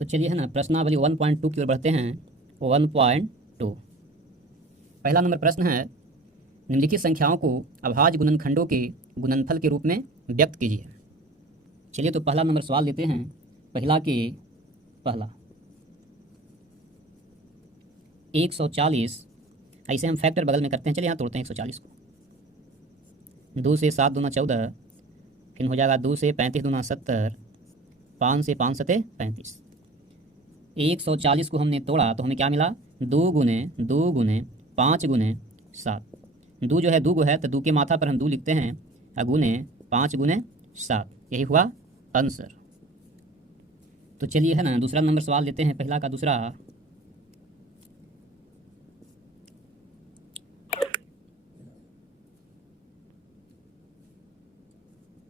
तो चलिए है ना प्रश्नावली 1.2 की ओर बढ़ते हैं। 1.2 पहला नंबर प्रश्न है, निम्नलिखित संख्याओं को अभाज्य गुणनखंडों के गुणनफल के रूप में व्यक्त कीजिए। चलिए तो पहला नंबर सवाल लेते हैं। पहला 140, ऐसे हम फैक्टर बगल में करते हैं। चलिए यहाँ तोड़ते हैं 140 को। 2 से 7 दूना 14, फिर हो जाएगा 2 से 35 दूना 70, 5 से 5 सते 35। 140 को हमने तोड़ा तो हमें क्या मिला, 2 गुने 5 गुने 7। 2 जो है 2 गो है तो 2 के माथा पर हम 2 लिखते हैं, गुने 5 गुने 7, यही हुआ आंसर। तो चलिए है ना दूसरा नंबर सवाल लेते हैं। पहला का दूसरा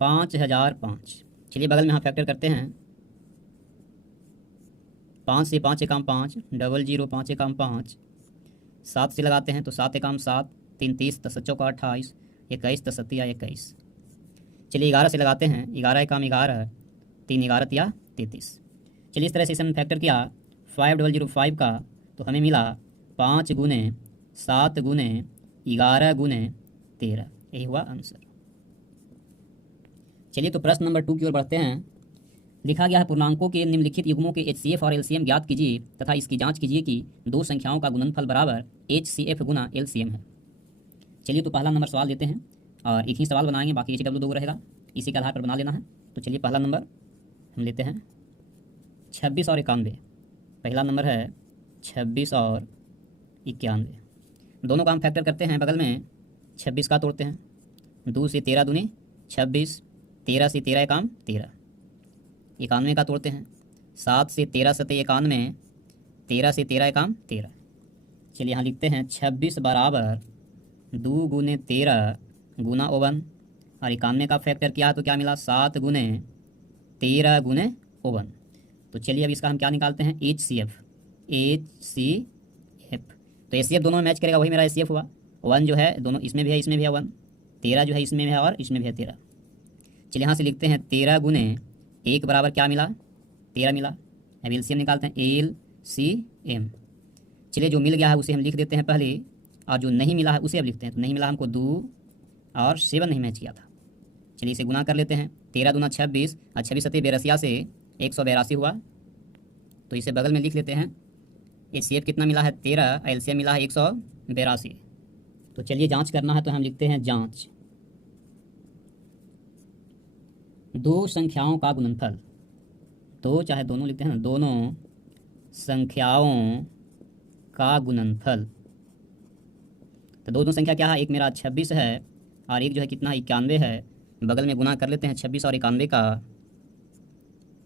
5005। चलिए बगल में यहाँ फैक्टर करते हैं। 5 से 5 एकाम 5, 00 5 एकाम 5, 7 से लगाते हैं तो 7 एकाम 7, 3 30, 10 चौका 28, 21 10 सत्तिया 21। चलिए 11 से लगाते हैं, 11 एकाम 11, 3 11 तिया 33। चलिए इस तरह से हमने फैक्टर किया 5005 का, तो हमें मिला 5 गुने 7 गुने 11 गुने 13, यही हुआ आंसर। चलिए तो प्रश्न नंबर 2 की ओर बढ़ते हैं। लिखा गया है, पूर्णांकों के निम्नलिखित युग्मों के HCF और LCM ज्ञात कीजिए तथा इसकी जांच कीजिए कि दो संख्याओं का गुणनफल बराबर HCF गुना LCM है। चलिए तो पहला नंबर सवाल लेते हैं और एक ही सवाल बनाएंगे, बाकी HW 2 रहेगा, इसी के आधार पर बना लेना है। तो चलिए पहला नंबर हम लेते हैं 26 और 91। पहला नंबर है 26 और 91, दोनों का हम फैक्टर करते हैं। बगल में 26 का तोड़ते हैं, 2 से 13 दूनी 26, 13 से 13 एकाम 13, 91 का तोड़ते हैं, 7 से 13 सते 91, 13 से 13 एकाम 13। चलिए यहाँ लिखते हैं 26 बराबर 2 गुने 13 गुना 51, और 91 का फैक्टर किया तो क्या मिला, 7 गुने 13 गुने 51। तो चलिए अब इसका हम क्या निकालते हैं, HCF। तो HCF दोनों में मैच करेगा, वही मेरा HCF हुआ। 1 जो है दोनों इसमें भी है, इसमें भी है 1, 13 जो है इसमें भी है और इसमें भी है 13। चलिए यहाँ से लिखते हैं 13 गुने 1 बराबर क्या मिला, 13 मिला। अब LCM निकालते हैं, LCM। चलिए जो मिल गया है उसे हम लिख देते हैं पहले, और जो नहीं मिला है उसे अब लिखते हैं। तो नहीं मिला हमको 2 और 7 नहीं मैच किया था। चलिए इसे गुना कर लेते हैं, 13 दूना 26 और 26 सत्ते 82 से 182 हुआ। तो इसे बगल में लिख लेते हैं। HCF कितना मिला है 13, LCM मिला है 182। तो चलिए जांच करना है तो हम लिखते हैं जांच दो संख्याओं का गुणनफल। दो चाहे दोनों लिखते हैं ना, दोनों संख्याओं का गुणनफल। तो दोनों संख्या क्या है, एक मेरा 26 है और एक जो है कितना 91 है। बगल में गुना कर लेते हैं 26 और 91 का।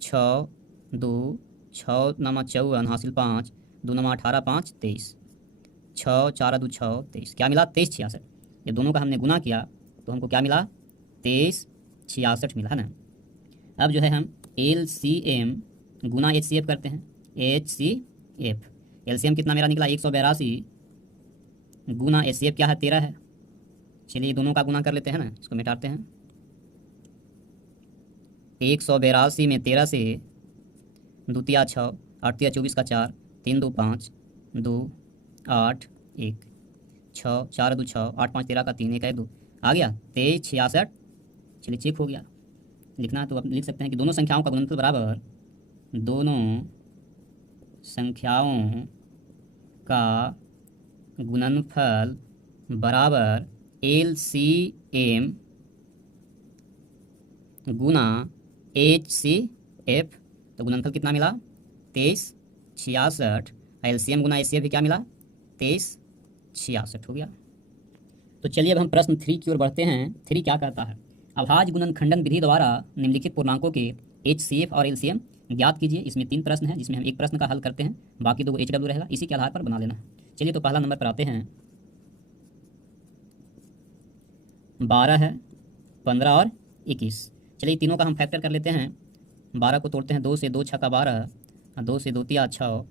6 2 6 नमा 54 हासिल 5, 2 नमा 18 5 23, 6 4 2 6 23, क्या मिला 23 66। ये दोनों का हमने गुना किया तो हमको क्या मिला, 23 66 मिला है ना। अब जो है हम LCM गुना HCF करते हैं। HCF LCM कितना मेरा निकला 182 गुना HCF क्या है 13 है। चलिए दोनों का गुना कर लेते हैं ना, इसको मिटाते हैं। 182 में 13 से 2 तिया 6, 8 तिया 24 का 4, 3 2 5, 2 8 1, 6 4 2 6, 8 5 13 का 3, 1 2 आ गया 23 66। चलिए चेक हो गया। लिखना है तो आप लिख सकते हैं कि दोनों संख्याओं का गुणनफल बराबर, दोनों संख्याओं का गुणनफल बराबर LCM गुना HCF। तो गुणनफल कितना मिला 23 66, LCM गुना HCF भी क्या मिला 23 66 हो गया। तो चलिए अब हम प्रश्न 3 की ओर बढ़ते हैं। 3 क्या कहता है, अभाज्य गुणनखंडन विधि द्वारा निम्नलिखित पूर्णांकों के HCF और LCM ज्ञात कीजिए। इसमें 3 प्रश्न हैं जिसमें हम एक प्रश्न का हल करते हैं, बाकी 2 HW रहेगा, इसी के आधार पर बना लेना है। चलिए तो पहला नंबर पर आते हैं। 12 है, 15 और 21। चलिए तीनों का हम फैक्टर कर लेते हैं। 12 को तोड़ते हैं, 2 से 2 छक्का 12, 2 से 2 तिया 6,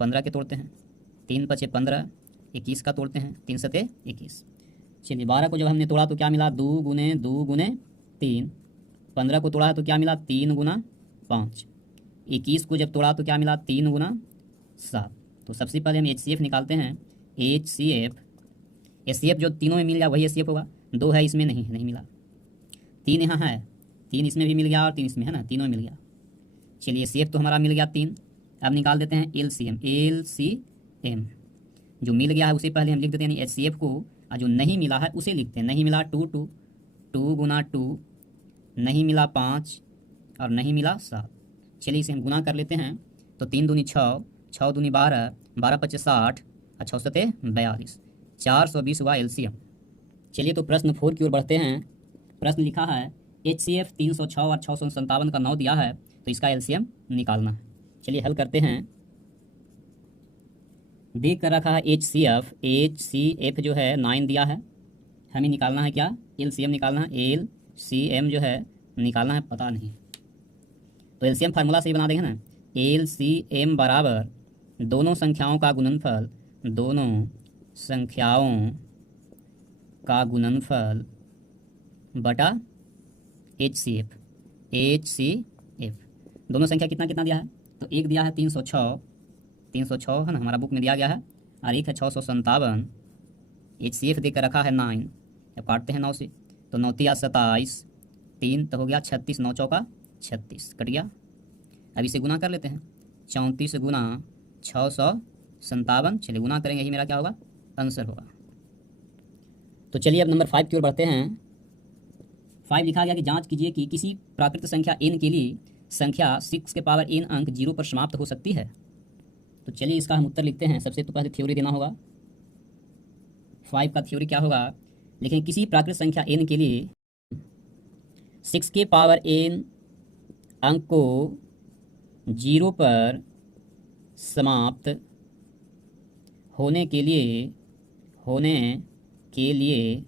15 के तोड़ते हैं, 3 5 15, 21 का तोड़ते हैं, 3 सते 21। चलिए 12 को जब हमने तोड़ा तो क्या मिला, 2 गुने 3। 15 को तोड़ा तो क्या मिला, 3 गुना 5। 21 को जब तोड़ा तो क्या मिला, 3 गुना 7। तो सबसे पहले हम HCF निकालते हैं। HCF जो तीनों में मिल गया वही HCF होगा, 2 है इसमें नहीं मिला, 3 यहाँ है, 3 इसमें भी मिल गया और 3 इसमें है ना, तीनों में मिल गया। चलिए HCF तो हमारा मिल गया 3। अब निकाल देते हैं LCM। जो मिल गया है उसे पहले हम लिख देते हैं, यानी HCF को, और जो नहीं मिला है उसे लिखते हैं। नहीं मिला 2 गुना 2, नहीं मिला 5 और नहीं मिला 7। चलिए इसे हम गुना कर लेते हैं। तो 3 दूनी 6, 6 दूनी 12, 12 पच्चे 60 और 6 सते 42, 420 हुआ LCM। चलिए तो प्रश्न 4 की ओर बढ़ते हैं। प्रश्न लिखा है HCF 306 और 657 का 9 दिया है, तो इसका LCM निकालना है। चलिए हल करते हैं। देख कर रखा है HCF जो है 9 दिया है, हमें निकालना है क्या, LCM निकालना है। LCM जो है निकालना है, पता नहीं, तो LCM फार्मूला से ही बना देंगे ना। LCM बराबर दोनों संख्याओं का गुणनफल, दोनों संख्याओं का गुणनफल बटा HCF। दोनों संख्या कितना कितना दिया है, तो एक दिया है 306 है ना, हमारा बुक में दिया गया है, और एक है 657। HCF देकर रखा है 9। अब काटते हैं 9 से, तो 9 तिया 27, 3 तो हो गया 36, 9 चौका 36 कट गया। अब इसे गुना कर लेते हैं, 34 गुना 657। चलिए गुना करेंगे, यही मेरा क्या होगा, आंसर होगा। तो चलिए अब नंबर 5 की ओर बढ़ते हैं। 5 लिखा गया कि जांच कीजिए कि किसी प्राकृत संख्या n के लिए संख्या 6 के पावर n अंक 0 पर समाप्त हो सकती है। तो चलिए इसका हम उत्तर लिखते हैं। सबसे तो पहले थ्योरी देना होगा। 5 का थ्योरी क्या होगा, लेकिन किसी प्राकृत संख्या n के लिए 6 के पावर n अंक को 0 पर समाप्त होने के लिए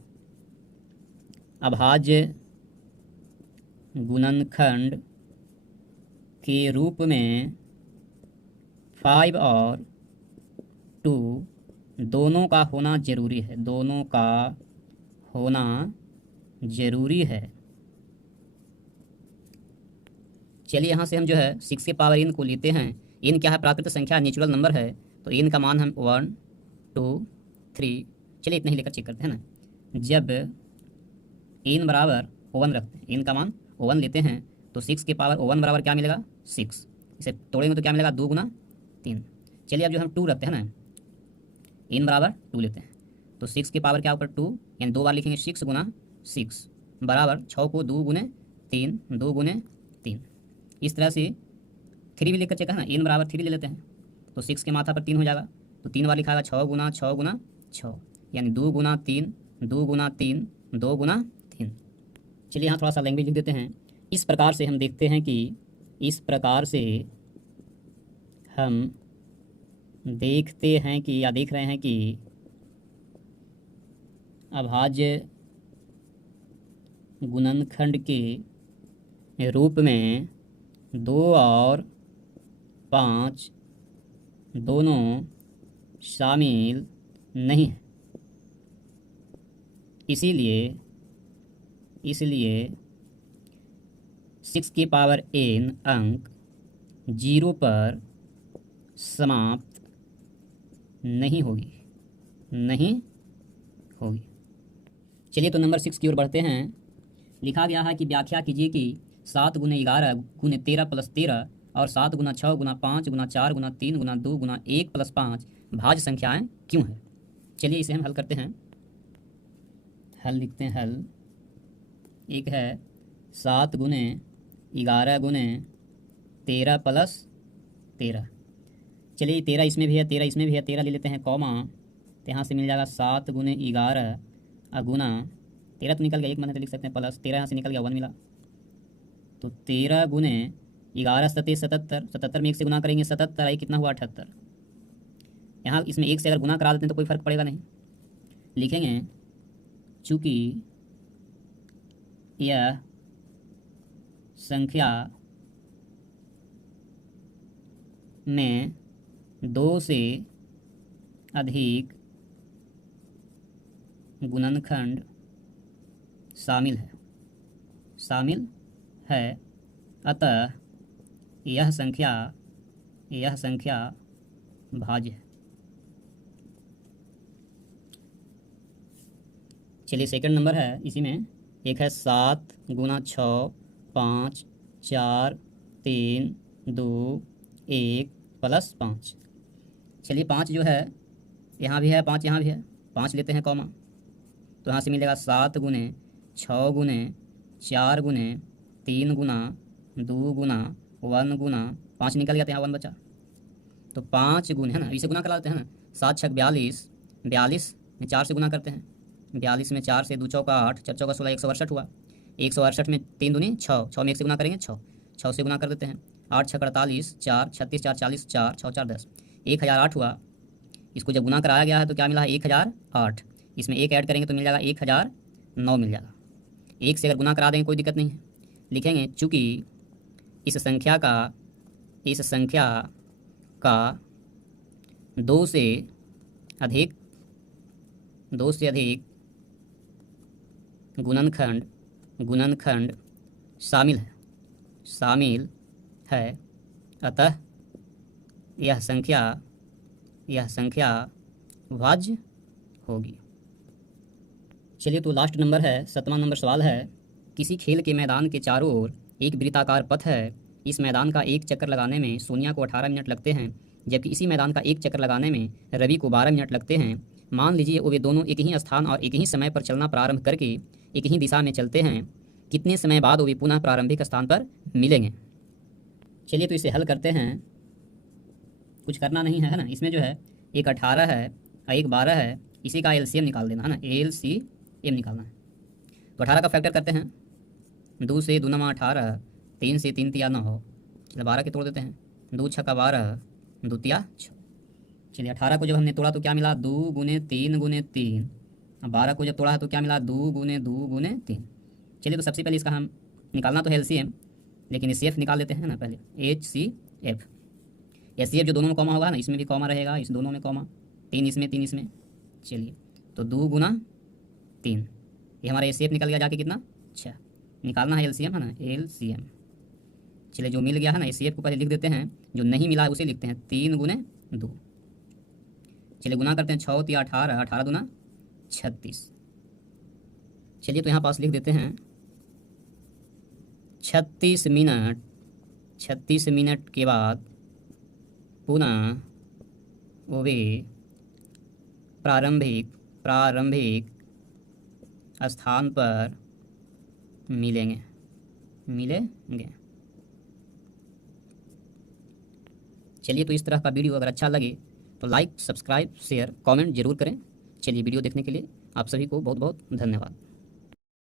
अभाज्य गुणनखंड के रूप में 5 और 2 दोनों का होना जरूरी है, दोनों का होना जरूरी है। चलिए यहाँ से हम जो है 6 के पावर n को लेते हैं। n क्या है, प्राकृत संख्या, नेचुरल नंबर है, तो n का मान हम 1 2 3, चलिए इतना ही लेकर चेक करते हैं ना। जब n बराबर 1 रखते हैं, n का मान 1 लेते हैं, तो 6 के पावर 1 बराबर क्या मिलेगा, 6। इसे तोड़ेंगे तो क्या मिलेगा, 2 गुना 3। चलिए अब जो हम 2 रखते हैं ना, n बराबर 2 लेते हैं, तो 6 के पावर क्या ऊपर 2, यानी 2 बार लिखेंगे 6 गुना 6 बराबर 6 को 2 गुने 3, 2 गुने 3। इस तरह से 3 भी लेकर चेक है ना, n बराबर 3 ले लेते हैं, तो 6 के माथा पर 3 हो जाएगा, तो 3 बार लिखा 6 गुना 6 गुना 6, यानी 2 गुना 3, 2 गुना 3, 2 गुना 3। चलिए यहाँ थोड़ा सा लैंग्वेज लिख देते हैं। इस प्रकार से हम देखते हैं कि इस प्रकार से हम देखते हैं कि या देख रहे हैं कि अभाज्य गुणनखंड के रूप में 2 और 5 दोनों शामिल नहीं है। इसलिए 6 के पावर n अंक 0 पर समाप्त नहीं होगी। चलिए तो नंबर 6 की ओर बढ़ते हैं। लिखा गया है कि व्याख्या कीजिए कि 7 गुने 11 गुने 13 प्लस 13 और 7 गुना 6 गुना 5 गुना 4 गुना 3 गुना 2 गुना 1 प्लस 5 भाज्य संख्याएं क्यों हैं। चलिए इसे हम हल करते हैं। हल लिखते हैं। हल एक है 7 गुने 11 गुने 13 प्लस 13। चलिए 13 इसमें भी है, 13 इसमें भी है, 13 ले लेते हैं कॉमा, तो यहाँ से मिल जाएगा 7 गुने 11 गुना 13 तो निकल गया, एक महीने तो लिख सकते हैं प्लस 13, यहाँ से निकल गया 1 मिला, तो 13 गुने 11 सते 77, 77 में 1 से गुना करेंगे 77, आई कितना हुआ 78। यहाँ इसमें 1 से अगर गुना करा देते हैं तो कोई फर्क पड़ेगा नहीं, लिखेंगे चूँकि यह संख्या में 2 से अधिक गुणनखंड शामिल है, अतः यह संख्या भाज्य है। चलिए सेकंड नंबर है, इसी में एक है 7 गुना 6 5 4 3 2 1 प्लस 5। चलिए 5 जो है यहाँ भी है, 5 यहाँ भी है, 5 लेते हैं कॉमा, तो यहाँ से मिलेगा 7 गुने 6 गुने 4 गुने 3 गुना 2 गुना 1 गुना 5 निकल गया, तो यहाँ 1 बचा, तो 5 गुने, है ना, इसे गुना करा देते हैं ना, 7 छक 42, 42 में 4 से गुना करते हैं, 42 में 4 से 2 चौका 8, 4 चौका 16, 168 हुआ, 168 में 3 दूनी 6, 6 में 1 से गुना करेंगे 6, 6 से गुना कर देते हैं, 8 छक 48, 4 36 4 40, 4 6 4 10, 1008 हुआ। इसको जब गुना कराया गया है तो क्या मिला है 1008, इसमें एक ऐड करेंगे तो मिल जाएगा 1009 मिल जाएगा। एक से अगर गुना करा देंगे कोई दिक्कत नहीं है, लिखेंगे चूँकि इस संख्या का 2 से अधिक गुणनखंड शामिल है, अतः यह संख्या भाज्य होगी। चलिए तो लास्ट नंबर है, 7वां नंबर सवाल है, किसी खेल के मैदान के चारों ओर एक वृत्ताकार पथ है। इस मैदान का एक चक्कर लगाने में सोनिया को 18 मिनट लगते हैं, जबकि इसी मैदान का एक चक्कर लगाने में रवि को 12 मिनट लगते हैं। मान लीजिए वे दोनों एक ही स्थान और एक ही समय पर चलना प्रारंभ करके एक ही दिशा में चलते हैं। कितने समय बाद वे पुनः प्रारंभिक स्थान पर मिलेंगे? चलिए तो इसे हल करते हैं, कुछ करना नहीं है ना। इसमें जो है एक 18 है और एक 12 है, इसी का एलसीएम निकाल देना है ना, एलसीएम निकालना है। तो 18 का फैक्टर करते हैं, 2 से 2 नमा 18, 3 से 3 तिया 9, चलिए 12 के तोड़ देते हैं, 2 छक्का 12, 2 तिया 6। चलिए 18 को जब हमने तोड़ा तो क्या मिला 2 गुने 3 गुने 3, और 12 को जब तोड़ा है तो क्या मिला 2 गुने 2 गुने 3। चलिए तो सबसे पहले इसका हम निकालना तो है एलसीएम, लेकिन एचसीएफ निकाल लेते हैं ना पहले, एचसीएफ जो दोनों में कॉमा होगा ना, इसमें भी कॉमा रहेगा, इस दोनों में कॉमा, 3 इसमें 3 इसमें। चलिए तो 2 गुना 3, ये हमारा एचसीएफ निकल गया जाके कितना 6। निकालना है एलसीएम, है ना, एलसीएम। चलिए जो मिल गया है ना एचसीएफ को पहले लिख देते हैं, जो नहीं मिला है उसे लिखते हैं 3 गुने 2। चलिए गुना करते हैं, 6 तिया 18, 18 दूना 36। चलिए तो यहाँ पास लिख देते हैं 36 मिनट के बाद पुनः वे प्रारंभिक स्थान पर मिलेंगे। चलिए तो इस तरह का वीडियो अगर अच्छा लगे तो लाइक, सब्सक्राइब, शेयर, कमेंट जरूर करें। चलिए वीडियो देखने के लिए आप सभी को बहुत बहुत धन्यवाद।